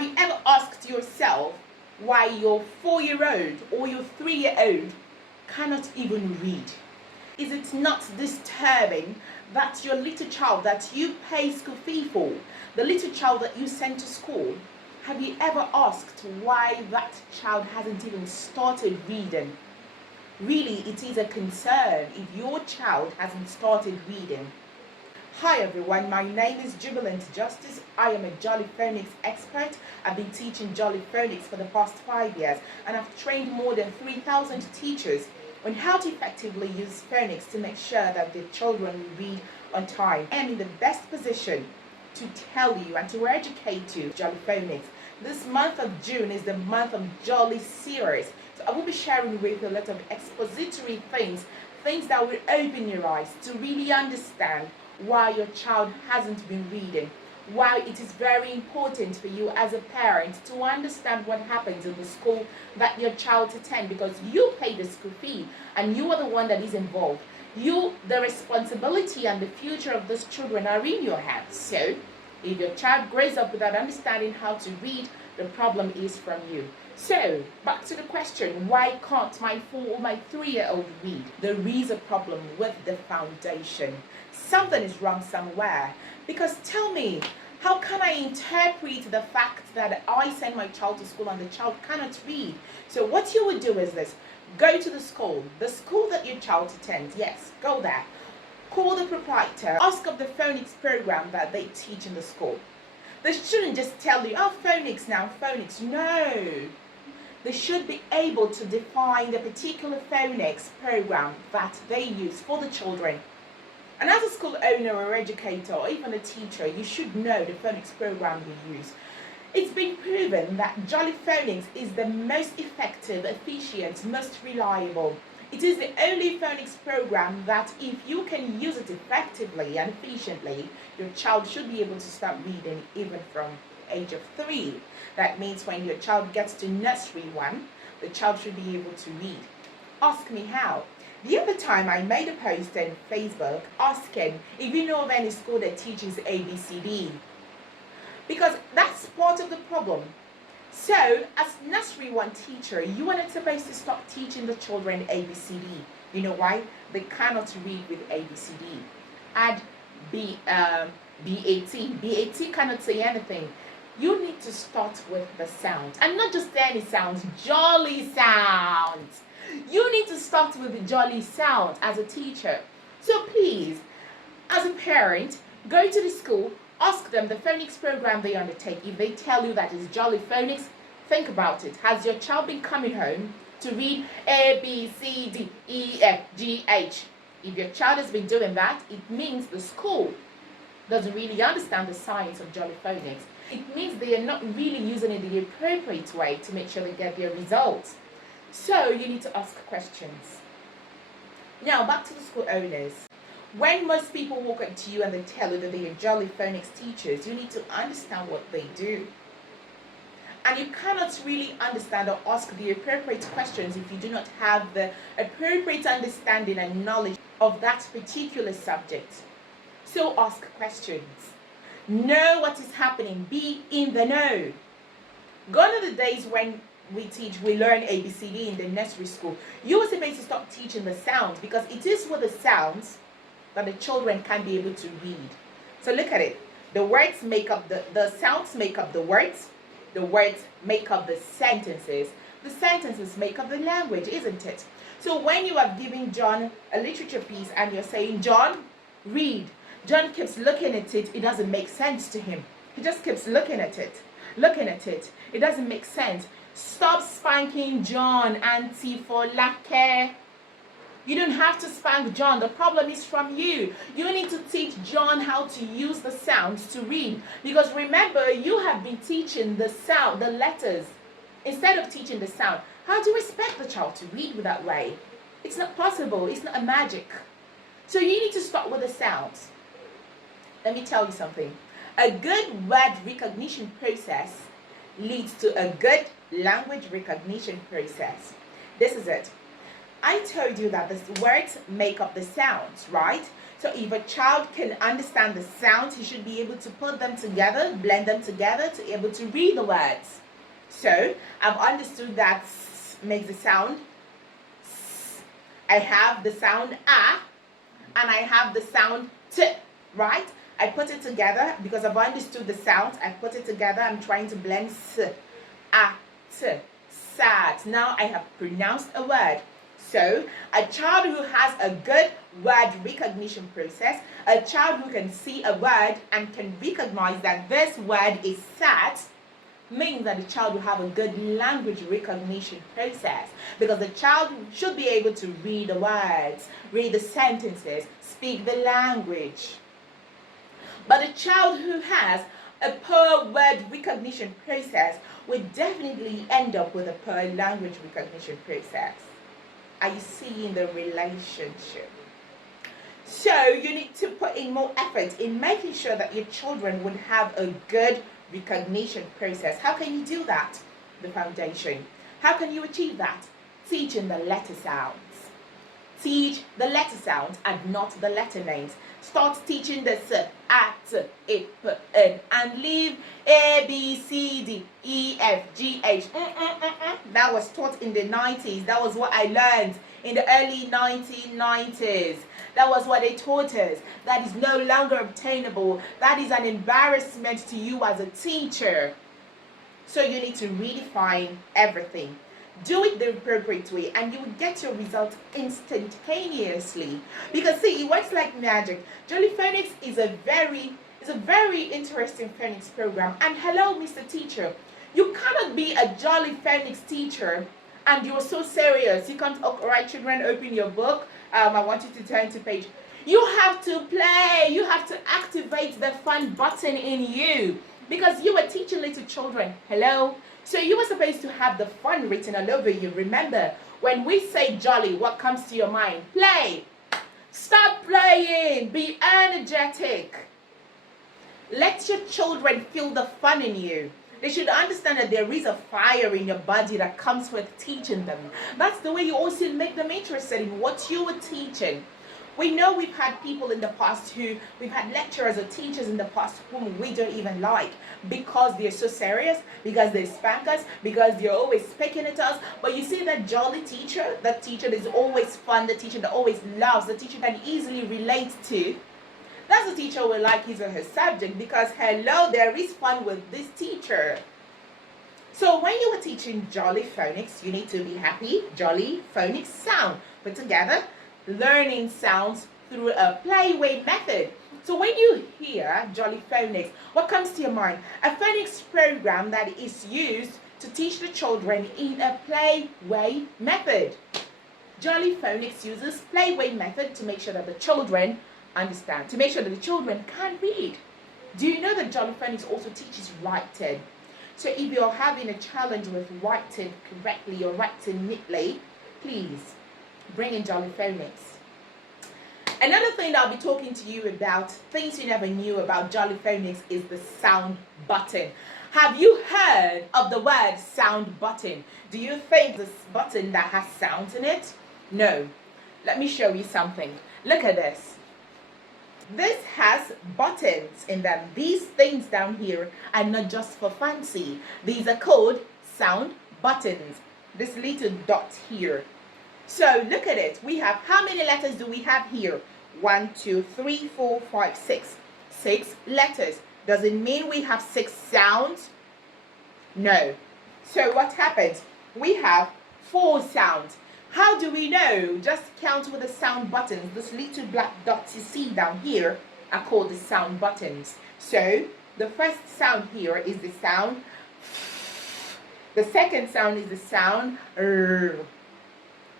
Have you ever asked yourself why your 4-year-old or your 3-year-old cannot even read? Is it not disturbing that your little child that you pay school fee for, the little child that you send to school, have you ever asked why that child hasn't even started reading? Really, it is a concern if your child hasn't started reading. Hi everyone, my name is Jubilant Justice. I am a Jolly Phonics expert. I've been teaching Jolly Phonics for the past 5 years, and I've trained more than 3,000 teachers on how to effectively use phonics to make sure that the children will read on time. I am in the best position to tell you and to educate you Jolly Phonics. This month of June is the month of Jolly series. So I will be sharing with you a lot of expository things that will open your eyes to really understand why your child hasn't been reading, why it is very important for you as a parent to understand what happens in the school that your child attends, because you pay the school fee and you are the one that is involved. The responsibility and the future of those children are in your hands. So if your child grows up without understanding how to read, the problem is from you. So back to the question, why can't my 4 or my 3-year-old read? There is a problem with the foundation. Something is wrong somewhere, because tell me, how can I interpret the fact that I send my child to school and the child cannot read? So what you would do is this: go to the school that your child attends. Yes, go there, call the proprietor, ask of the phonics program that they teach in the school. They shouldn't just tell you, oh, phonics now, phonics. No, they should be able to define the particular phonics program that they use for the children. And as a school owner or educator or even a teacher, you should know the phonics program you use. It's been proven that Jolly Phonics is the most effective, efficient, most reliable. It is the only phonics program that if you can use it effectively and efficiently, your child should be able to start reading even from the age of 3. That means when your child gets to nursery 1, the child should be able to read. Ask me how. The other time I made a post on Facebook asking if you know of any school that teaches ABCD, because that's part of the problem. So as nursery 1 teacher, you are not supposed to stop teaching the children ABCD. You know why? They cannot read with ABCD. Add BAT. BAT cannot say anything. You need to start with the sound, and not just any sounds, jolly sounds. You need to start with the jolly sound as a teacher. So please, as a parent, go to the school, ask them the phonics program they undertake. If they tell you that it's Jolly Phonics, think about it. Has your child been coming home to read A, B, C, D, E, F, G, H? If your child has been doing that, it means the school doesn't really understand the science of Jolly Phonics. It means they are not really using it the appropriate way to make sure they get their results. So you need to ask questions. Now back to the school owners. When most people walk up to you and they tell you that they are Jolly Phonics teachers, you need to understand what they do. And you cannot really understand or ask the appropriate questions if you do not have the appropriate understanding and knowledge of that particular subject. So ask questions. Know what is happening. Be in the know. Gone are the days when we learn ABCD in the nursery school. You are supposed to stop teaching the sounds, because it is with the sounds that the children can be able to read. So look at it. The words make up the sounds make up the words make up the sentences make up the language, isn't it? So when you are giving John a literature piece and you're saying, John, read, John keeps looking at it, it doesn't make sense to him. He just keeps looking at it. It doesn't make sense. Stop spanking John, Auntie Folake. You don't have to spank John. The problem is from you. You need to teach John how to use the sounds to read. Because remember, you have been teaching the sound, the letters, instead of teaching the sound. How do you expect the child to read with that way? It's not possible. It's not a magic. So you need to start with the sounds. Let me tell you something. A good word recognition process leads to a good language recognition process. This is it. I told you that the words make up the sounds, right? So if a child can understand the sounds, he should be able to put them together, blend them together to be able to read the words. So I've understood that s makes the sound s. I have the sound a, and I have the sound t, right? I put it together because I've understood the sounds. I put it together. I'm trying to blend s, a, t, sat. Now I have pronounced a word. So a child who has a good word recognition process, a child who can see a word and can recognize that this word is sat, means that the child will have a good language recognition process, because the child should be able to read the words, read the sentences, speak the language. But a child who has a poor word recognition process will definitely end up with a poor language recognition process. Are you seeing the relationship? So you need to put in more effort in making sure that your children would have a good recognition process. How can you do that? The foundation. How can you achieve that? Teaching the letter sounds. Teach the letter sounds and not the letter names. Start teaching the s, a, t, e, p, n, and leave A, B, C, D, E, F, G, H. That was taught in the 90s. That was what I learned in the early 1990s. That was what they taught us. That is no longer obtainable. That is an embarrassment to you as a teacher. So you need to redefine everything. Do it the appropriate way and you will get your results instantaneously. Because see, it works like magic. Jolly Phonics is a very interesting phonics program. And hello, Mr. Teacher. You cannot be a Jolly Phonics teacher and you're so serious. You can't, all right, children, open your book. I want you to turn to page. You have to play. You have to activate the fun button in you. Because you are teaching little children. Hello? So you were supposed to have the fun written all over you. Remember, when we say jolly, what comes to your mind? Play. Start playing. Be energetic. Let your children feel the fun in you. They should understand that there is a fire in your body that comes with teaching them. That's the way you also make them interested in what you were teaching. We know we've had people in the past we've had lecturers or teachers in the past whom we don't even like because they're so serious, because they spank us, because they're always picking at us. But you see that jolly teacher, that teacher that is always fun, the teacher that always loves, the teacher that easily relates to, that's the teacher we like his or her subject, because hello, there is fun with this teacher. So when you are teaching Jolly Phonics, you need to be happy. Jolly Phonics sound put together. Learning sounds through a playway method. So when you hear Jolly Phonics, what comes to your mind? A phonics program that is used to teach the children in a playway method. Jolly Phonics uses playway method to make sure that the children understand, to make sure that the children can read. Do you know that Jolly Phonics also teaches writing? So if you're having a challenge with writing correctly or writing neatly, please bring in Jolly Phonics. Another thing that I'll be talking to you about, things you never knew about Jolly Phonics, is the sound button. Have you heard of the word sound button? Do you think this button that has sounds in it? No. Let me show you something. Look at this. This has buttons in them. These things down here are not just for fancy. These are called sound buttons. This little dot here. So look at it. We have, how many letters do we have here? 1, 2, 3, 4, 5, 6. 6 letters. Does it mean we have 6 sounds? No. So what happens? We have 4 sounds. How do we know? Just count with the sound buttons. Those little black dots you see down here are called the sound buttons. So the first sound here is the sound. The second sound is the sound R.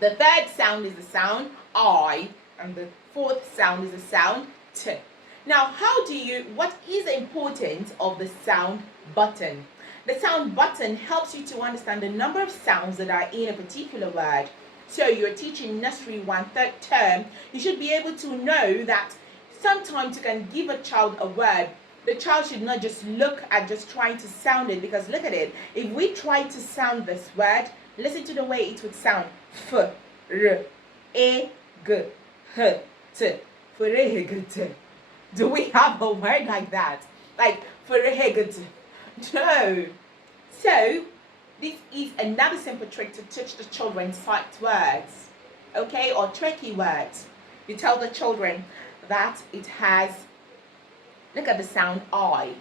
The third sound is the sound I, and the fourth sound is the sound T. Now, what is important of the sound button? The sound button helps you to understand the number of sounds that are in a particular word. So you're teaching nursery 1 third term, you should be able to know that sometimes you can give a child a word. The child should not just look at just trying to sound it, because look at it. If we try to sound this word, listen to the way it would sound. F, R, E, G, H, T. Verhegete. Do we have a word like that? Like verhegete? No. So this is another simple trick to teach the children sight words, okay, or tricky words. You tell the children that it has, look at the sound I.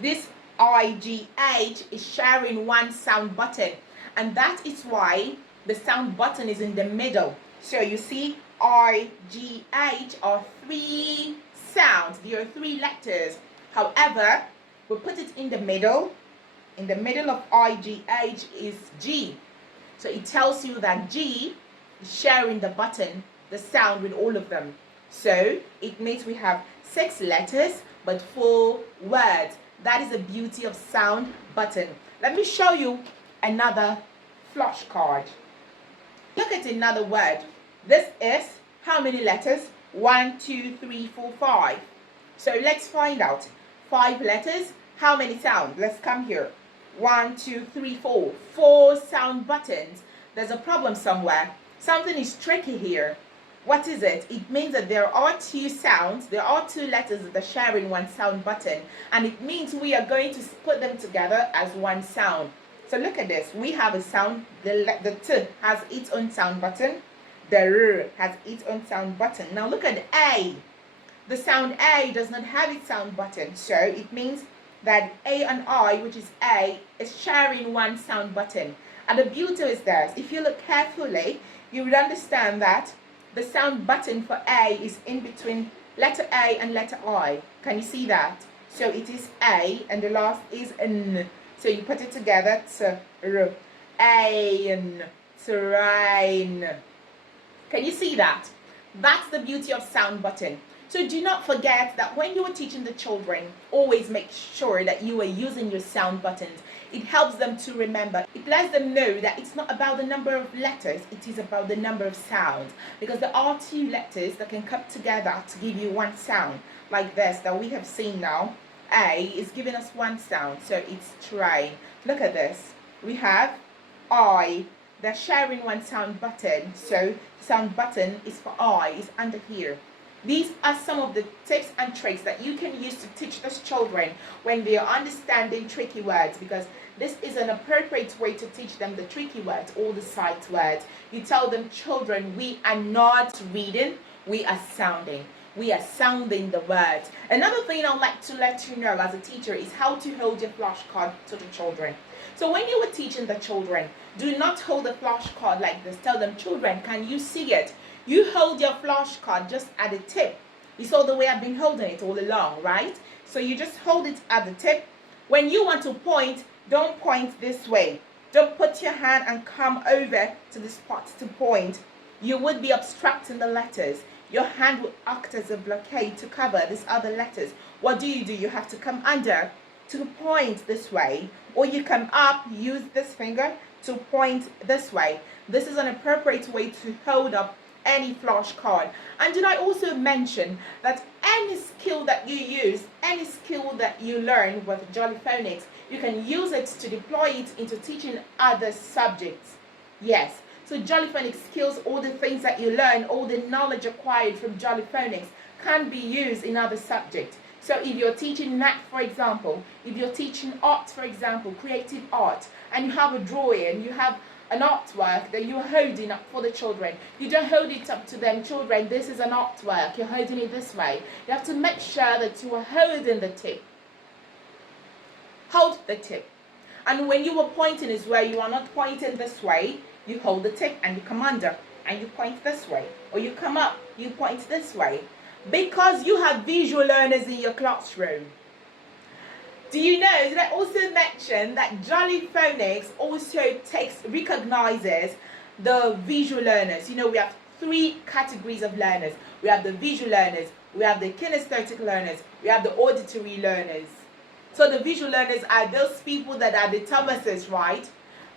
This IGH is sharing one sound button, and that is why the sound button is in the middle. So you see IGH are three sounds, there are three letters. However, we put it in the middle. In the middle of IGH is G. So it tells you that G is sharing the button, the sound with all of them. So it means we have 6 letters but 4 words. That is the beauty of sound button. Let me show you another flashcard. Look at another word. This is how many letters? 1, 2, 3, 4, 5. So let's find out. 5 letters. How many sounds? Let's come here. 1, 2, 3, 4. 4 sound buttons. There's a problem somewhere. Something is tricky here. What is it? It means that there are 2 sounds, there are 2 letters that are sharing one sound button, and it means we are going to put them together as one sound. So look at this. We have a sound, the T has its own sound button, the R has its own sound button. Now look at A. The sound A does not have its sound button, so it means that A and I, which is A, is sharing one sound button. And the beauty is this. If you look carefully, you would understand that the sound button for A is in between letter A and letter I. Can you see that? So it is A and the last is N. So you put it together to R. A-N. Train. Can you see that? That's the beauty of sound button. So do not forget that when you are teaching the children, always make sure that you are using your sound buttons. It helps them to remember. It lets them know that it's not about the number of letters, it is about the number of sounds. Because there are 2 letters that can come together to give you one sound. Like this that we have seen now. A is giving us one sound, so it's train. Look at this. We have I. They're sharing one sound button, so the sound button is for I, is under here. These are some of the tips and tricks that you can use to teach those children when they are understanding tricky words, because this is an appropriate way to teach them the tricky words or the sight words. You tell them, children, we are not reading, we are sounding. We are sounding the words. Another thing I'd like to let you know as a teacher is how to hold your flashcard to the children. So when you were teaching the children, do not hold the flashcard like this. Tell them, children, can you see it? You hold your flashcard just at the tip. You saw the way I've been holding it all along, right? So you just hold it at the tip. When you want to point, don't point this way. Don't put your hand and come over to the spot to point. You would be obstructing the letters. Your hand will act as a blockade to cover these other letters. What do? You have to come under to point this way, or you come up, use this finger to point this way. This is an appropriate way to hold up any flashcard. And did I also mention that any skill that you use, any skill that you learn with Jolly Phonics, you can use it to deploy it into teaching other subjects. Yes. So Jolly Phonics skills, all the things that you learn, all the knowledge acquired from Jolly Phonics can be used in other subjects. So if you're teaching math, for example, if you're teaching art, for example, creative art, and you have a drawing, you have an artwork that you're holding up for the children. You don't hold it up to them, children, this is an artwork, you're holding it this way. You have to make sure that you are holding the tip. Hold the tip. And when you are pointing is where you are not pointing this way, you hold the tip and you come under and you point this way. Or you come up, you point this way. Because you have visual learners in your classroom. Do you know that I also mentioned that Jolly Phonics also recognizes the visual learners. You know, we have 3 categories of learners. We have the visual learners, we have the kinesthetic learners, we have the auditory learners. So the visual learners are those people that are the Thomases, right?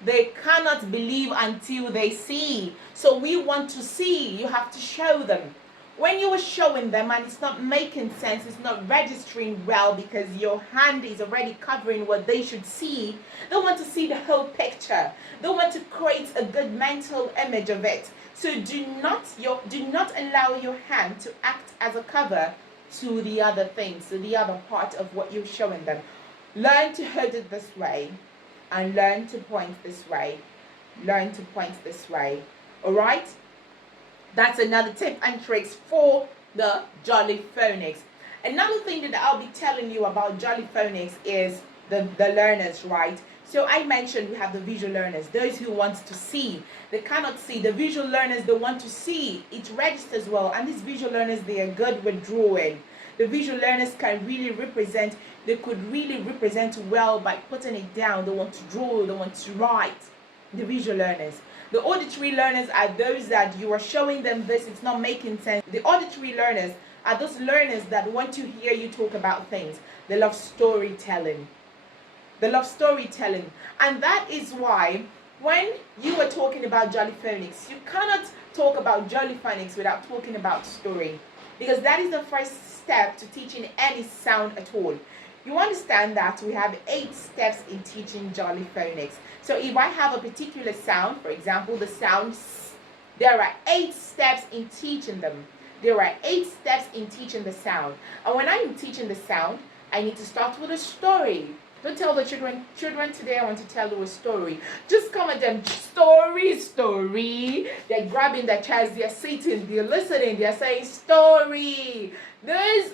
They cannot believe until they see. So we want to see. You have to show them. When you are showing them and it's not making sense, it's not registering well because your hand is already covering what they should see, they want to see the whole picture. They want to create a good mental image of it. So do not allow your hand to act as a cover to the other things, to the other part of what you're showing them. Learn to hold it this way and learn to point this way. Learn to point this way. All right? That's another tip and tricks for the Jolly Phonics. Another thing that I'll be telling you about Jolly Phonics is the learners, right? So I mentioned we have the visual learners, those who want to see. They cannot see. The visual learners, they want to see. It registers well. And these visual learners, they are good with drawing. The visual learners can really represent, they could really represent well by putting it down. They want to draw, they want to write. The visual learners. The auditory learners are those that you are showing them this, it's not making sense. The auditory learners are those learners that want to hear you talk about things. They love storytelling. They love storytelling. And that is why when you are talking about Jolly Phonics, you cannot talk about Jolly Phonics without talking about story. Because that is the first step to teaching any sound at all. You understand that we have 8 steps in teaching Jolly Phonics. So if I have a particular sound, for example, the sound S, there are 8 steps in teaching them. There are 8 steps in teaching the sound. And when I'm teaching the sound, I need to start with a story. Don't tell the children, today I want to tell you a story. Just come at them, story. They're grabbing their chairs, they're sitting, they're listening, they're saying story. Those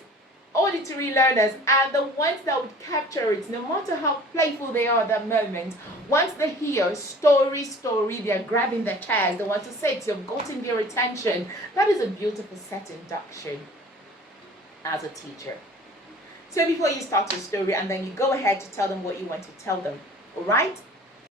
auditory learners are the ones that would capture it, no matter how playful they are at that moment. Once they hear story, they're grabbing their chairs, they want to say it, you've gotten their attention. That is a beautiful set induction as a teacher. So before you start your story, and then you go ahead to tell them what you want to tell them, all right?